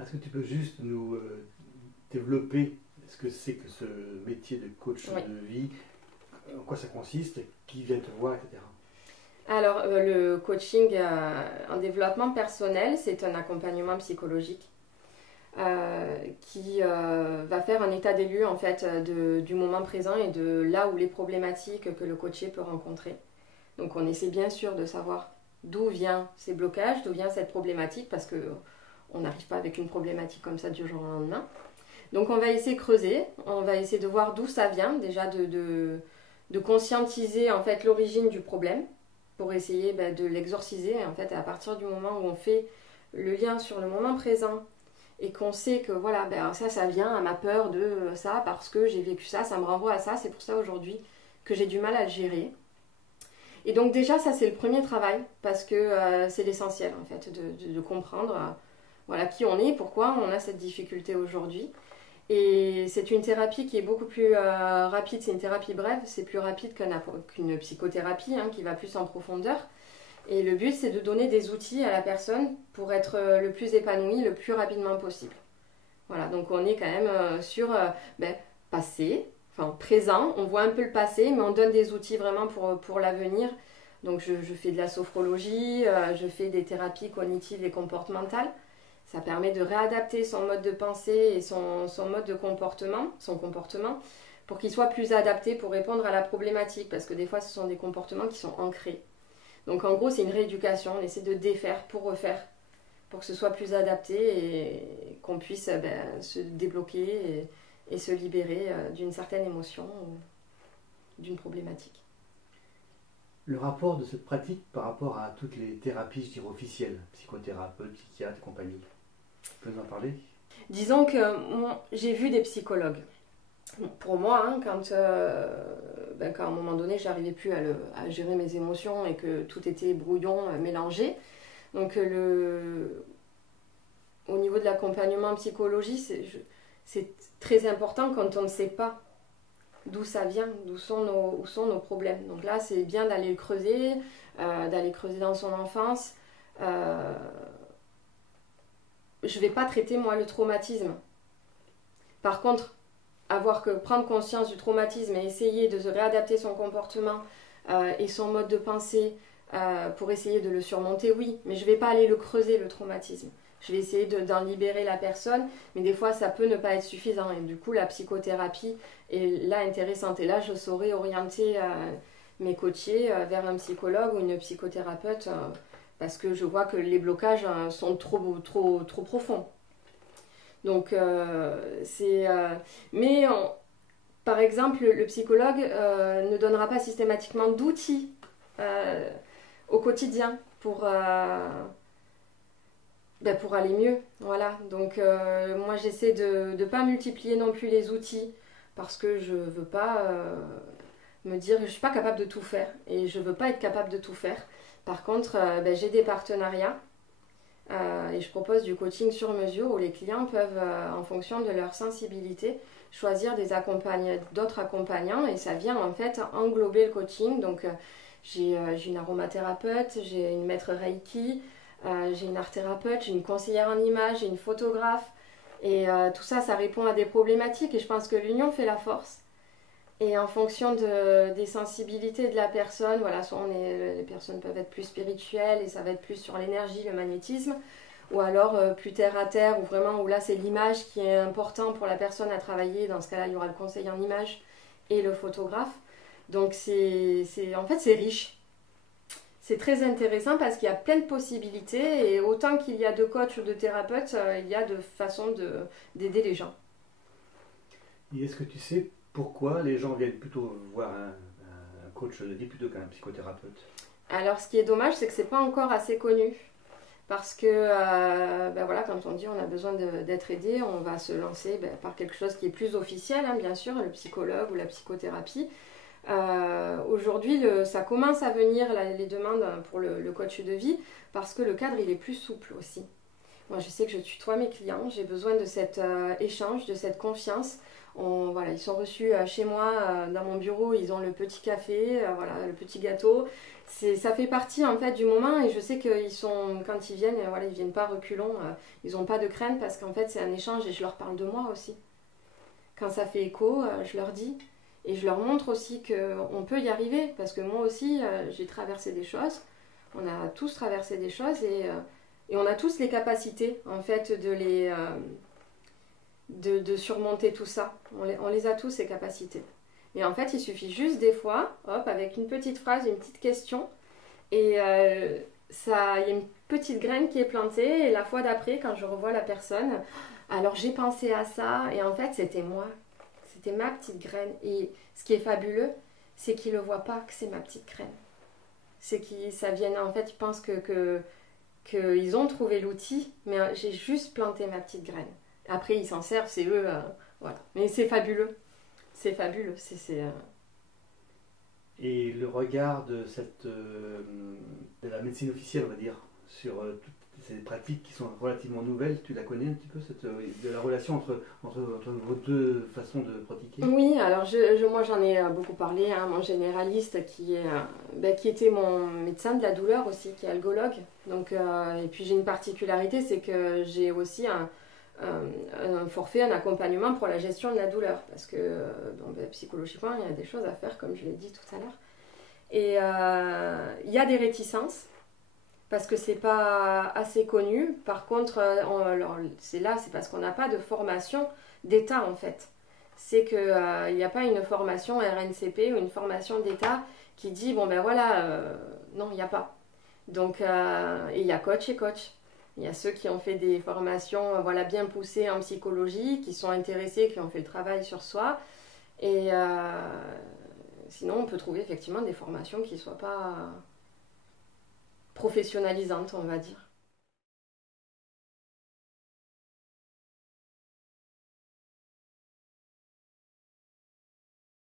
Est-ce que tu peux juste nous développer ce que c'est que ce métier de coach Oui. de vie, en quoi ça consiste, qui vient te voir, etc. Alors, le coaching en développement personnel, c'est un accompagnement psychologique qui va faire un état des lieux en fait du moment présent et de là où les problématiques que le coaché peut rencontrer. Donc, on essaie bien sûr de savoir d'où viennent ces blocages, d'où vient cette problématique, parce que on n'arrive pas avec une problématique comme ça du jour au lendemain. Donc, on va essayer de creuser, on va essayer de voir d'où ça vient, déjà de conscientiser en fait l'origine du problème pour essayer de l'exorciser en fait à partir du moment où on fait le lien sur le moment présent et qu'on sait que voilà ça vient à ma peur de ça parce que j'ai vécu ça, ça me renvoie à ça, c'est pour ça aujourd'hui que j'ai du mal à le gérer. Et donc déjà ça c'est le premier travail parce que c'est l'essentiel en fait de comprendre voilà qui on est, pourquoi on a cette difficulté aujourd'hui. Et c'est une thérapie qui est beaucoup plus rapide, c'est une thérapie brève, c'est plus rapide qu'une psychothérapie qui va plus en profondeur. Et le but c'est de donner des outils à la personne pour être le plus épanoui le plus rapidement possible. Voilà, donc on est quand même sur passé, enfin présent, on voit un peu le passé, mais on donne des outils vraiment pour l'avenir. Donc je fais de la sophrologie, je fais des thérapies cognitives et comportementales. Ça permet de réadapter son mode de pensée et son mode de comportement, son comportement, pour qu'il soit plus adapté pour répondre à la problématique. Parce que des fois, ce sont des comportements qui sont ancrés. Donc en gros, c'est une rééducation. On essaie de défaire pour refaire, pour que ce soit plus adapté et qu'on puisse se débloquer et se libérer d'une certaine émotion ou d'une problématique. Le rapport de cette pratique par rapport à toutes les thérapies, je dirais, officielles, psychothérapeute, psychiatre et compagnie. Tu peux nous en parler? Disons que j'ai vu des psychologues. Pour moi, quand à un moment donné, j'arrivais plus à gérer mes émotions et que tout était brouillon, mélangé. Donc, au niveau de l'accompagnement psychologie, c'est très important quand on ne sait pas d'où ça vient, où sont nos problèmes. Donc là, c'est bien d'aller creuser dans son enfance. Je ne vais pas traiter, moi, le traumatisme. Par contre, prendre conscience du traumatisme et essayer de se réadapter son comportement et son mode de pensée pour essayer de le surmonter, oui. Mais je ne vais pas aller le creuser, le traumatisme. Je vais essayer d'en libérer la personne, mais des fois, ça peut ne pas être suffisant. Et du coup, la psychothérapie est là intéressante. Et là, je saurais orienter mes coachés vers un psychologue ou une psychothérapeute parce que je vois que les blocages sont trop profonds. Donc, par exemple, le psychologue ne donnera pas systématiquement d'outils au quotidien pour aller mieux. Voilà. Donc, moi, j'essaie de ne pas multiplier non plus les outils parce que je ne veux pas me dire que je ne suis pas capable de tout faire et je ne veux pas être capable de tout faire. Par contre, j'ai des partenariats. Et je propose du coaching sur mesure où les clients peuvent, en fonction de leur sensibilité, choisir d'autres accompagnants et ça vient en fait englober le coaching. Donc j'ai une aromathérapeute, j'ai une maître Reiki, j'ai une art thérapeute, j'ai une conseillère en images, j'ai une photographe et tout ça, ça répond à des problématiques et je pense que l'union fait la force. Et en fonction des sensibilités de la personne, voilà, soit les personnes peuvent être plus spirituelles et ça va être plus sur l'énergie, le magnétisme, ou alors plus terre à terre, où là c'est l'image qui est important pour la personne à travailler. Dans ce cas-là, il y aura le conseil en images et le photographe. Donc en fait c'est riche. C'est très intéressant parce qu'il y a plein de possibilités et autant qu'il y a de coachs ou de thérapeutes, il y a de façons d'aider les gens. Et est-ce que tu sais pourquoi les gens viennent plutôt voir un coach de vie plutôt qu'un psychothérapeute? Alors, ce qui est dommage, c'est que c'est pas encore assez connu. Parce que, quand on dit on a besoin d'être aidé, on va se lancer par quelque chose qui est plus officiel, bien sûr, le psychologue ou la psychothérapie. Aujourd'hui, ça commence à venir, les demandes pour le coach de vie, parce que le cadre, il est plus souple aussi. Moi, je sais que je tutoie mes clients, j'ai besoin de cet échange, de cette confiance. Voilà, ils sont reçus chez moi, dans mon bureau, ils ont le petit café, voilà, le petit gâteau. Ça fait partie en fait du moment et je sais qu'ils sont, quand ils viennent, voilà, ils viennent pas reculons, ils n'ont pas de crainte parce qu'en fait c'est un échange et je leur parle de moi aussi. Quand ça fait écho, je leur dis et je leur montre aussi qu'on peut y arriver parce que moi aussi j'ai traversé des choses, on a tous traversé des choses et on a tous les capacités en fait de surmonter tout ça. On les a tous ces capacités. Et en fait, il suffit juste des fois, hop, avec une petite phrase, une petite question, et il y a une petite graine qui est plantée, et la fois d'après, quand je revois la personne, alors j'ai pensé à ça, et en fait, c'était moi. C'était ma petite graine. Et ce qui est fabuleux, c'est qu'ils ne le voient pas que c'est ma petite graine. C'est qu'ils ça vienne, en fait, ils pensent qu'ils ont trouvé l'outil, mais j'ai juste planté ma petite graine. Après, ils s'en servent, c'est eux, voilà. Mais c'est fabuleux. C'est fabuleux. Et le regard de de la médecine officielle, on va dire, sur toutes ces pratiques qui sont relativement nouvelles, tu la connais un petit peu, de la relation entre vos deux façons de pratiquer? Oui, alors moi j'en ai beaucoup parlé, hein, mon généraliste qui était mon médecin de la douleur aussi, qui est algologue. Donc, et puis j'ai une particularité, c'est que j'ai aussi un forfait, un accompagnement pour la gestion de la douleur, parce que psychologiquement il y a des choses à faire comme je l'ai dit tout à l'heure, et il y a des réticences parce que c'est pas assez connu. Par contre c'est parce qu'on n'a pas de formation d'État en fait, c'est que il n'y a pas une formation RNCP ou une formation d'État qui dit bon ben voilà, non, il n'y a pas. Donc et il y a coach et coach. Il y a ceux qui ont fait des formations voilà, bien poussées en psychologie, qui sont intéressés, qui ont fait le travail sur soi. Et sinon, on peut trouver effectivement des formations qui ne soient pas professionnalisantes, on va dire.